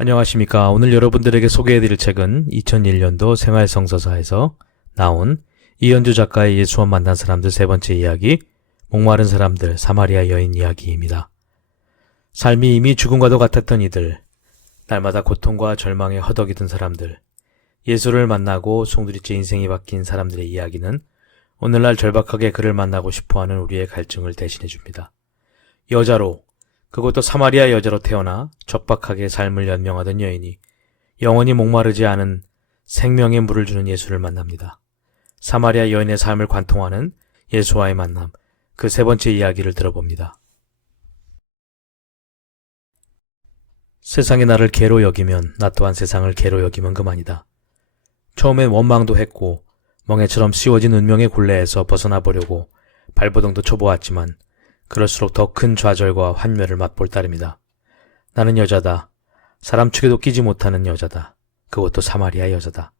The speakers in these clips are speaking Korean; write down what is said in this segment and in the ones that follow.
안녕하십니까. 오늘 여러분들에게 소개해드릴 책은 2001년도 생활성서사에서 나온 이현주 작가의 예수와 만난 사람들 세 번째 이야기, 목마른 사람들 사마리아 여인 이야기입니다. 삶이 이미 죽음과도 같았던 이들, 날마다 고통과 절망에 허덕이던 사람들, 예수를 만나고 송두리째 인생이 바뀐 사람들의 이야기는 오늘날 절박하게 그를 만나고 싶어하는 우리의 갈증을 대신해줍니다. 여자로, 그것도 사마리아 여자로 태어나 적박하게 삶을 연명하던 여인이 영원히 목마르지 않은 생명의 물을 주는 예수를 만납니다. 사마리아 여인의 삶을 관통하는 예수와의 만남, 그 세 번째 이야기를 들어봅니다. 세상이 나를 개로 여기면 나 또한 세상을 개로 여기면 그만이다. 처음엔 원망도 했고 멍해처럼 씌워진 운명의 굴레에서 벗어나 보려고 발버둥도 쳐보았지만 그럴수록 더 큰 좌절과 환멸을 맛볼 따름이다. 나는 여자다. 사람 축에도 끼지 못하는 여자다. 그것도 사마리아 여자다.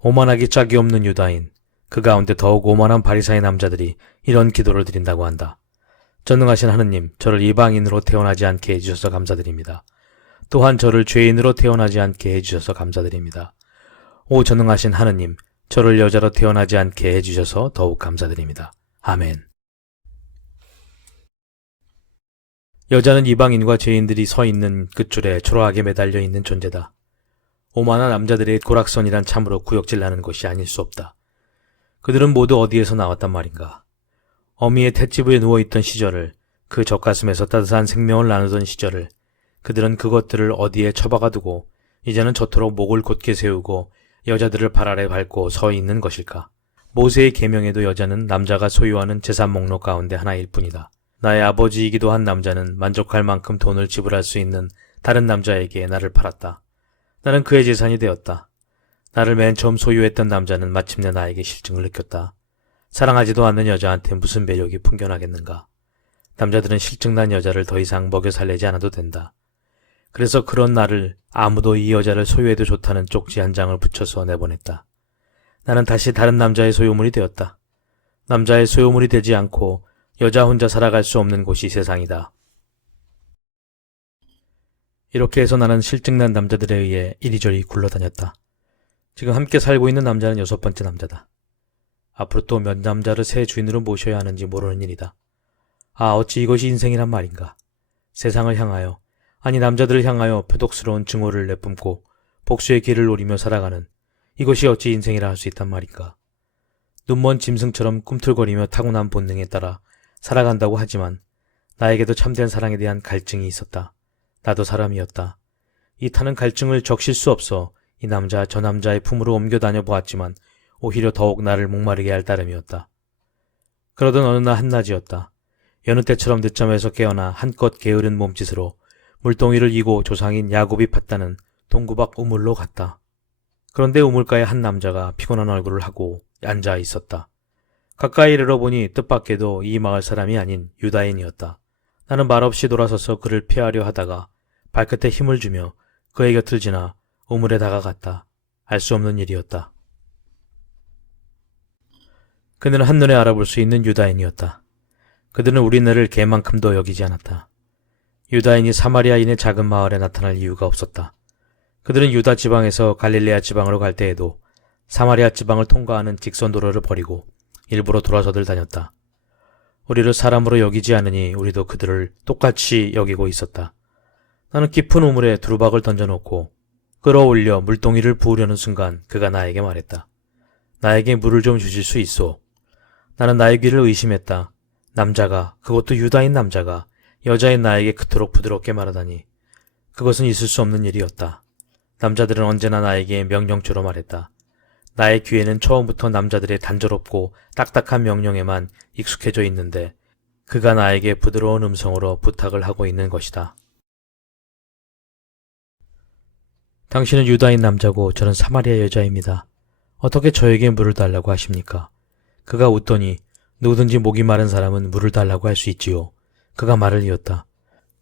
오만하기 짝이 없는 유다인, 그 가운데 더욱 오만한 바리사의 남자들이 이런 기도를 드린다고 한다. 전능하신 하느님, 저를 이방인으로 태어나지 않게 해주셔서 감사드립니다. 또한 저를 죄인으로 태어나지 않게 해주셔서 감사드립니다. 오 전능하신 하느님, 저를 여자로 태어나지 않게 해주셔서 더욱 감사드립니다. 아멘. 여자는 이방인과 죄인들이 서 있는 끝줄에 초라하게 매달려 있는 존재다. 오만한 남자들의 고락선이란 참으로 구역질 나는 것이 아닐 수 없다. 그들은 모두 어디에서 나왔단 말인가. 어미의 탯집에 누워있던 시절을, 그 젖가슴에서 따뜻한 생명을 나누던 시절을, 그들은 그것들을 어디에 처박아 두고 이제는 저토록 목을 곧게 세우고 여자들을 발 아래 밟고 서 있는 것일까. 모세의 계명에도 여자는 남자가 소유하는 재산 목록 가운데 하나일 뿐이다. 나의 아버지이기도 한 남자는 만족할 만큼 돈을 지불할 수 있는 다른 남자에게 나를 팔았다. 나는 그의 재산이 되었다. 나를 맨 처음 소유했던 남자는 마침내 나에게 실증을 느꼈다. 사랑하지도 않는 여자한테 무슨 매력이 풍겨나겠는가. 남자들은 실증난 여자를 더 이상 먹여 살리지 않아도 된다. 그래서 그런 나를 아무도 이 여자를 소유해도 좋다는 쪽지 한 장을 붙여서 내보냈다. 나는 다시 다른 남자의 소유물이 되었다. 남자의 소유물이 되지 않고 여자 혼자 살아갈 수 없는 곳이 세상이다. 이렇게 해서 나는 실증난 남자들에 의해 이리저리 굴러다녔다. 지금 함께 살고 있는 남자는 6번째 남자다. 앞으로 또 몇 남자를 새 주인으로 모셔야 하는지 모르는 일이다. 아, 어찌 이것이 인생이란 말인가. 세상을 향하여, 아니 남자들을 향하여 표독스러운 증오를 내뿜고 복수의 길을 노리며 살아가는, 이것이 어찌 인생이라 할 수 있단 말인가. 눈먼 짐승처럼 꿈틀거리며 타고난 본능에 따라 살아간다고 하지만 나에게도 참된 사랑에 대한 갈증이 있었다. 나도 사람이었다. 이 타는 갈증을 적실 수 없어 이 남자 저 남자의 품으로 옮겨 다녀 보았지만 오히려 더욱 나를 목마르게 할 따름이었다. 그러던 어느 날 한낮이었다. 여느 때처럼 늦잠에서 깨어나 한껏 게으른 몸짓으로 물동이를 이고 조상인 야곱이 팠다는 동구 밖 우물로 갔다. 그런데 우물가에 한 남자가 피곤한 얼굴을 하고 앉아 있었다. 가까이 이르러보니 뜻밖에도 이 마을 사람이 아닌 유다인이었다. 나는 말없이 돌아서서 그를 피하려 하다가 발끝에 힘을 주며 그의 곁을 지나 우물에 다가갔다. 알 수 없는 일이었다. 그는 한눈에 알아볼 수 있는 유다인이었다. 그들은 우리네를 개만큼도 여기지 않았다. 유다인이 사마리아인의 작은 마을에 나타날 이유가 없었다. 그들은 유다 지방에서 갈릴레아 지방으로 갈 때에도 사마리아 지방을 통과하는 직선도로를 버리고 일부러 돌아서들 다녔다. 우리를 사람으로 여기지 않으니 우리도 그들을 똑같이 여기고 있었다. 나는 깊은 우물에 두루박을 던져놓고 끌어올려 물동이를 부으려는 순간 그가 나에게 말했다. 나에게 물을 좀 주실 수 있소? 나는 나의 귀를 의심했다. 남자가, 그것도 유다인 남자가 여자인 나에게 그토록 부드럽게 말하다니. 그것은 있을 수 없는 일이었다. 남자들은 언제나 나에게 명령조로 말했다. 나의 귀에는 처음부터 남자들의 단조롭고 딱딱한 명령에만 익숙해져 있는데 그가 나에게 부드러운 음성으로 부탁을 하고 있는 것이다. 당신은 유다인 남자고 저는 사마리아 여자입니다. 어떻게 저에게 물을 달라고 하십니까? 그가 웃더니 누구든지 목이 마른 사람은 물을 달라고 할 수 있지요. 그가 말을 이었다.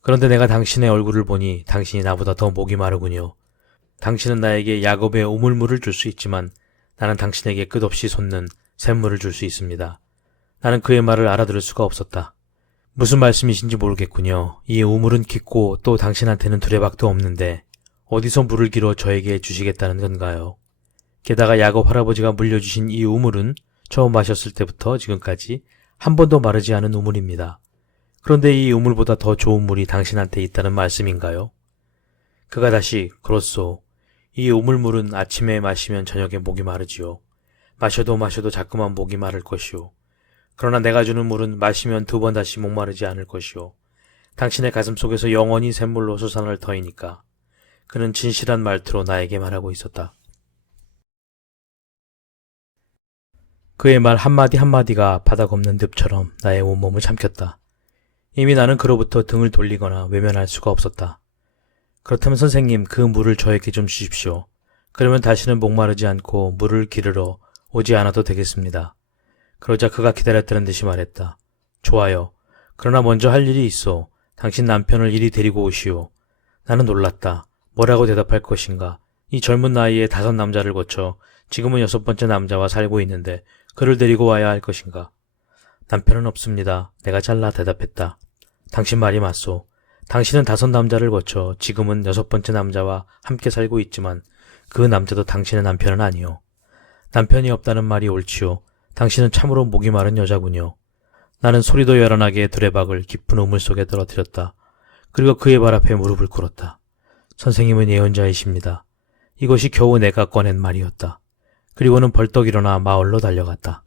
그런데 내가 당신의 얼굴을 보니 당신이 나보다 더 목이 마르군요. 당신은 나에게 야곱의 우물물을 줄 수 있지만 나는 당신에게 끝없이 솟는 샘물을 줄 수 있습니다. 나는 그의 말을 알아들을 수가 없었다. 무슨 말씀이신지 모르겠군요. 이 우물은 깊고 또 당신한테는 두레박도 없는데 어디서 물을 길어 저에게 주시겠다는 건가요? 게다가 야곱 할아버지가 물려주신 이 우물은 처음 마셨을 때부터 지금까지 한 번도 마르지 않은 우물입니다. 그런데 이 우물보다 더 좋은 물이 당신한테 있다는 말씀인가요? 그가 다시 그렇소. 이 우물물은 아침에 마시면 저녁에 목이 마르지요. 마셔도 자꾸만 목이 마를 것이오. 그러나 내가 주는 물은 마시면 두 번 다시 목마르지 않을 것이오. 당신의 가슴 속에서 영원히 샘물로 솟아날 터이니까. 그는 진실한 말투로 나에게 말하고 있었다. 그의 말 한마디 한마디가 바닥 없는 늪처럼 나의 온몸을 삼켰다. 이미 나는 그로부터 등을 돌리거나 외면할 수가 없었다. 그렇다면 선생님, 그 물을 저에게 좀 주십시오. 그러면 다시는 목마르지 않고 물을 기르러 오지 않아도 되겠습니다. 그러자 그가 기다렸다는 듯이 말했다. 좋아요. 그러나 먼저 할 일이 있어. 당신 남편을 이리 데리고 오시오. 나는 놀랐다. 뭐라고 대답할 것인가. 이 젊은 나이에 5 남자를 거쳐 지금은 6번째 남자와 살고 있는데 그를 데리고 와야 할 것인가. 남편은 없습니다. 내가 잘라 대답했다. 당신 말이 맞소. 당신은 5 남자를 거쳐 지금은 6번째 남자와 함께 살고 있지만 그 남자도 당신의 남편은 아니오. 남편이 없다는 말이 옳지요. 당신은 참으로 목이 마른 여자군요. 나는 소리도 요란하게 두레박을 깊은 우물 속에 떨어뜨렸다. 그리고 그의 발 앞에 무릎을 꿇었다. 선생님은 예언자이십니다. 이것이 겨우 내가 꺼낸 말이었다. 그리고는 벌떡 일어나 마을로 달려갔다.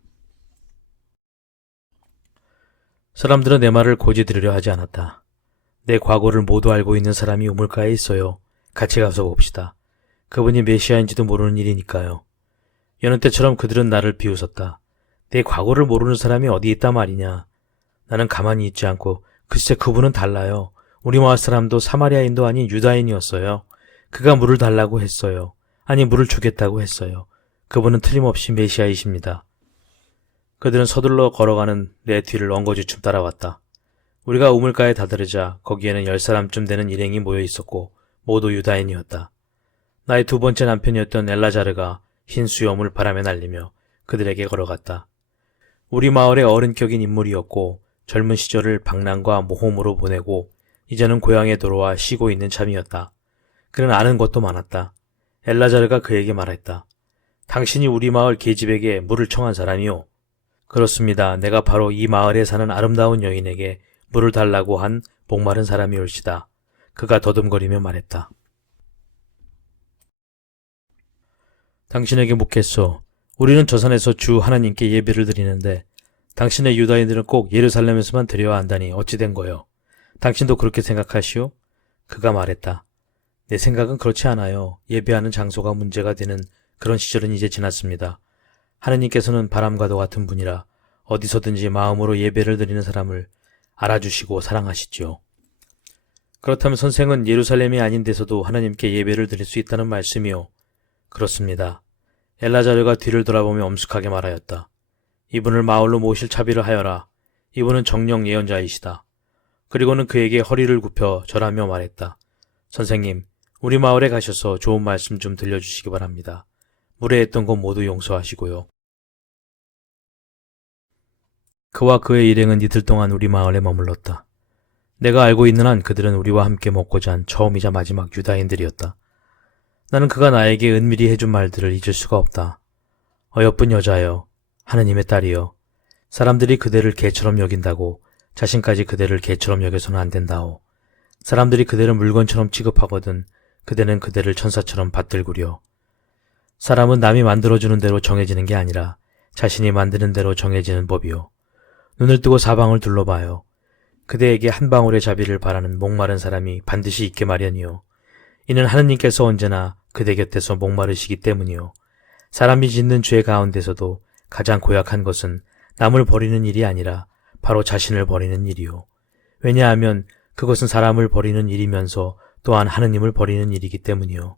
사람들은 내 말을 고지 들으려 하지 않았다. 내 과거를 모두 알고 있는 사람이 우물가에 있어요. 같이 가서 봅시다. 그분이 메시아인지도 모르는 일이니까요. 여느 때처럼 그들은 나를 비웃었다. 내 과거를 모르는 사람이 어디 있단 말이냐. 나는 가만히 있지 않고 글쎄 그분은 달라요. 우리 마을 사람도 사마리아인도 아닌 유다인이었어요. 그가 물을 달라고 했어요. 아니 물을 주겠다고 했어요. 그분은 틀림없이 메시아이십니다. 그들은 서둘러 걸어가는 내 뒤를 엉거주춤 따라왔다. 우리가 우물가에 다다르자 거기에는 10사람쯤 되는 일행이 모여 있었고 모두 유다인이었다. 나의 2번째 남편이었던 엘라자르가 흰 수염을 바람에 날리며 그들에게 걸어갔다. 우리 마을의 어른격인 인물이었고 젊은 시절을 방랑과 모험으로 보내고 이제는 고향에 돌아와 쉬고 있는 참이었다. 그는 아는 것도 많았다. 엘라자르가 그에게 말했다. 당신이 우리 마을 계집에게 물을 청한 사람이오. 그렇습니다. 내가 바로 이 마을에 사는 아름다운 여인에게 물을 달라고 한 목마른 사람이올시다. 그가 더듬거리며 말했다. 당신에게 묻겠소. 우리는 저 산에서 주 하나님께 예배를 드리는데 당신의 유다인들은 꼭 예루살렘에서만 드려야 한다니 어찌 된 거요? 당신도 그렇게 생각하시오? 그가 말했다. 내 생각은 그렇지 않아요. 예배하는 장소가 문제가 되는 그런 시절은 이제 지났습니다. 하느님께서는 바람과도 같은 분이라 어디서든지 마음으로 예배를 드리는 사람을 알아주시고 사랑하시지요. 그렇다면 선생은 예루살렘이 아닌 데서도 하나님께 예배를 드릴 수 있다는 말씀이요. 그렇습니다. 엘라자르가 뒤를 돌아보며 엄숙하게 말하였다. 이분을 마을로 모실 차비를 하여라. 이분은 정령 예언자이시다. 그리고는 그에게 허리를 굽혀 절하며 말했다. 선생님, 우리 마을에 가셔서 좋은 말씀 좀 들려주시기 바랍니다. 무례했던 것 모두 용서하시고요. 그와 그의 일행은 이틀 동안 우리 마을에 머물렀다. 내가 알고 있는 한 그들은 우리와 함께 먹고 잔 처음이자 마지막 유다인들이었다. 나는 그가 나에게 은밀히 해준 말들을 잊을 수가 없다. 어여쁜 여자여, 하느님의 딸이여, 사람들이 그대를 개처럼 여긴다고 자신까지 그대를 개처럼 여겨서는 안 된다오. 사람들이 그대를 물건처럼 취급하거든 그대는 그대를 천사처럼 받들구려. 사람은 남이 만들어주는 대로 정해지는 게 아니라 자신이 만드는 대로 정해지는 법이요. 눈을 뜨고 사방을 둘러봐요. 그대에게 한 방울의 자비를 바라는 목마른 사람이 반드시 있게 마련이요. 이는 하느님께서 언제나 그대 곁에서 목마르시기 때문이요. 사람이 짓는 죄 가운데서도 가장 고약한 것은 남을 버리는 일이 아니라 바로 자신을 버리는 일이요. 왜냐하면 그것은 사람을 버리는 일이면서 또한 하느님을 버리는 일이기 때문이요.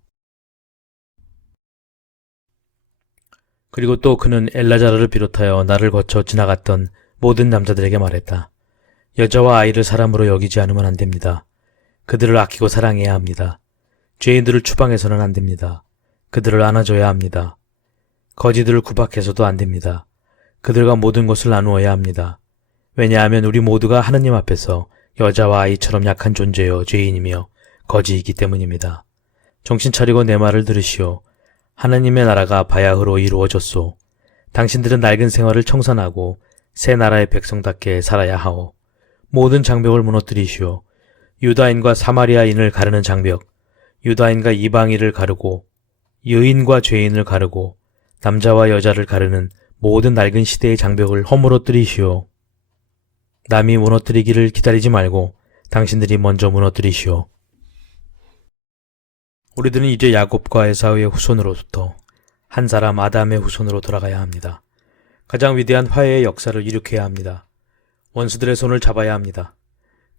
그리고 또 그는 엘라자르를 비롯하여 나를 거쳐 지나갔던 모든 남자들에게 말했다. 여자와 아이를 사람으로 여기지 않으면 안 됩니다. 그들을 아끼고 사랑해야 합니다. 죄인들을 추방해서는 안 됩니다. 그들을 안아줘야 합니다. 거지들을 구박해서도 안 됩니다. 그들과 모든 것을 나누어야 합니다. 왜냐하면 우리 모두가 하느님 앞에서 여자와 아이처럼 약한 존재여 죄인이며 거지이기 때문입니다. 정신 차리고 내 말을 들으시오. 하나님의 나라가 바야흐로 이루어졌소. 당신들은 낡은 생활을 청산하고 새 나라의 백성답게 살아야 하오. 모든 장벽을 무너뜨리시오. 유다인과 사마리아인을 가르는 장벽, 유다인과 이방인을 가르고 여인과 죄인을 가르고 남자와 여자를 가르는 모든 낡은 시대의 장벽을 허물어뜨리시오. 남이 무너뜨리기를 기다리지 말고 당신들이 먼저 무너뜨리시오. 우리들은 이제 야곱과 에사우의 후손으로부터 한 사람 아담의 후손으로 돌아가야 합니다. 가장 위대한 화해의 역사를 일으켜야 합니다. 원수들의 손을 잡아야 합니다.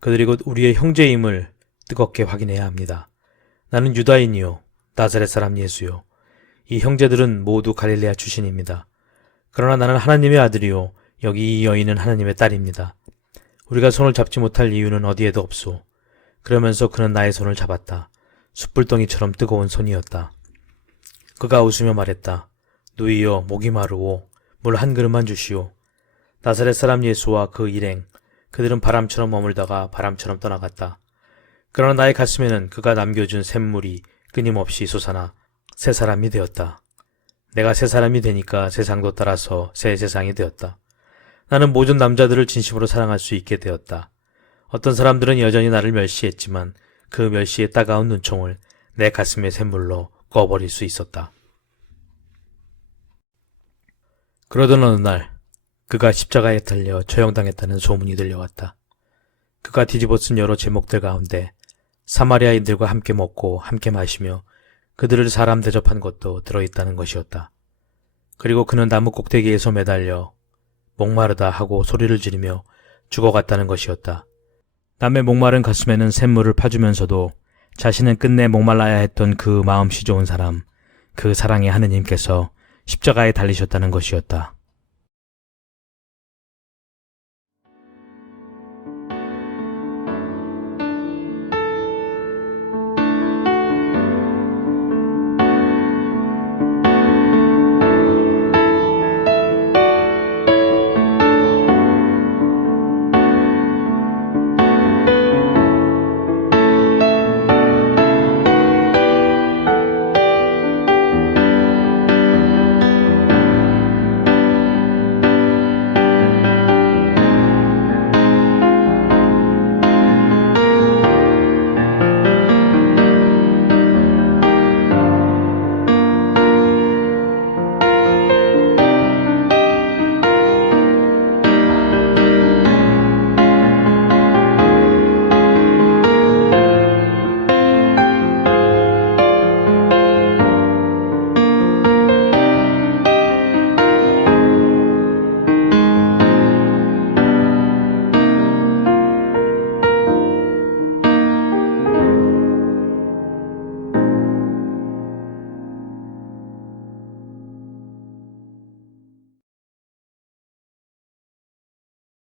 그들이 곧 우리의 형제임을 뜨겁게 확인해야 합니다. 나는 유다인이요, 나사렛 사람 예수요. 이 형제들은 모두 갈릴레아 출신입니다. 그러나 나는 하나님의 아들이요, 여기 이 여인은 하나님의 딸입니다. 우리가 손을 잡지 못할 이유는 어디에도 없소. 그러면서 그는 나의 손을 잡았다. 숯불덩이처럼 뜨거운 손이었다. 그가 웃으며 말했다. 누이여, 목이 마르오. 물 한 그릇만 주시오. 나사렛 사람 예수와 그 일행, 그들은 바람처럼 머물다가 바람처럼 떠나갔다. 그러나 나의 가슴에는 그가 남겨준 샘물이 끊임없이 솟아나 새 사람이 되었다. 내가 새 사람이 되니까 세상도 따라서 새 세상이 되었다. 나는 모든 남자들을 진심으로 사랑할 수 있게 되었다. 어떤 사람들은 여전히 나를 멸시했지만 그 멸시의 따가운 눈총을 내 가슴의 샘물로 꺼버릴 수 있었다. 그러던 어느 날 그가 십자가에 달려 처형당했다는 소문이 들려왔다. 그가 뒤집어쓴 여러 제목들 가운데 사마리아인들과 함께 먹고 함께 마시며 그들을 사람 대접한 것도 들어있다는 것이었다. 그리고 그는 나무 꼭대기에서 매달려 목마르다 하고 소리를 지르며 죽어갔다는 것이었다. 남의 목마른 가슴에는 샘물을 파주면서도 자신은 끝내 목말라야 했던 그 마음씨 좋은 사람, 그 사랑의 하느님께서 십자가에 달리셨다는 것이었다.